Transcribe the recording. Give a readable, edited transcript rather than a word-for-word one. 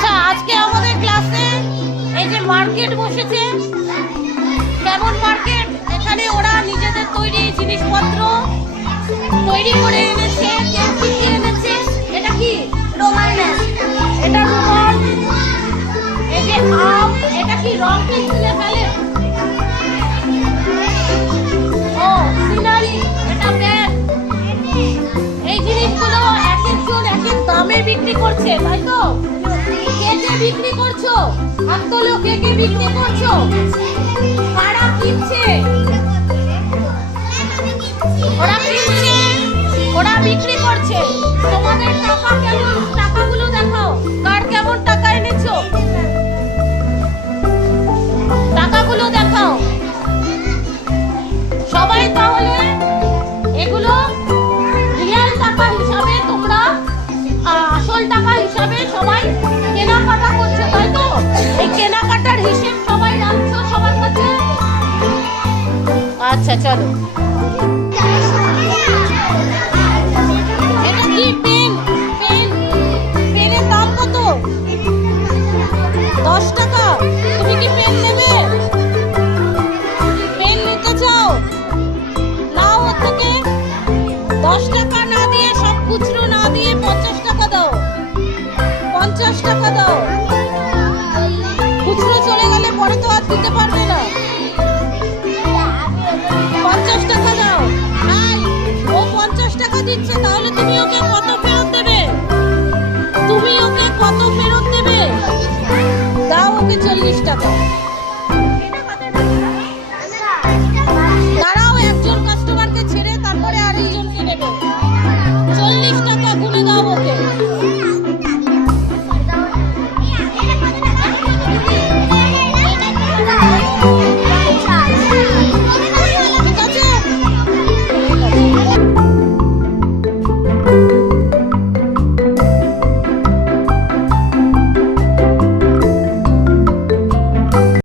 আচ্ছা, আজকে আমাদের ক্লাসে এই যে মার্কেট বসেছে, কেমন মার্কেট? এখানে ওরা নিজেদের তৈরি জিনিসপত্র তৈরি করে এনেছে। কেউ কি কি এনেছে? এটা কি? Roman map. এটা রুমাল। এই যে আম, এটা কি রং পেন্সিলে ফেলে? ও সিনারি, এটা পেন। এই জিনিসগুলো এক একজন এক এক দামে বিক্রি করছে, তাই তো? কে কে বিক্রি করছো? হাত তোলো, কে কে বিক্রি করছো? কারা কিনছে? ওরা কিনছে, ওরা বিক্রি করছে। তোমাদের টাকা কেমন? টাকাগুলো দেখাও, কার কেমন টাকা এনেছো? টাকাগুলো দেখাও সবাই। তাহলে এগুলো রিয়েল টাকা হিসাবে তোমরা আসল টাকা হিসাবে সবাই কেনাকাটা করছো, তাই তো? এই কেনাকাটার হিসেব সবাই রাখছো সবার কাছে? আচ্ছা চলো।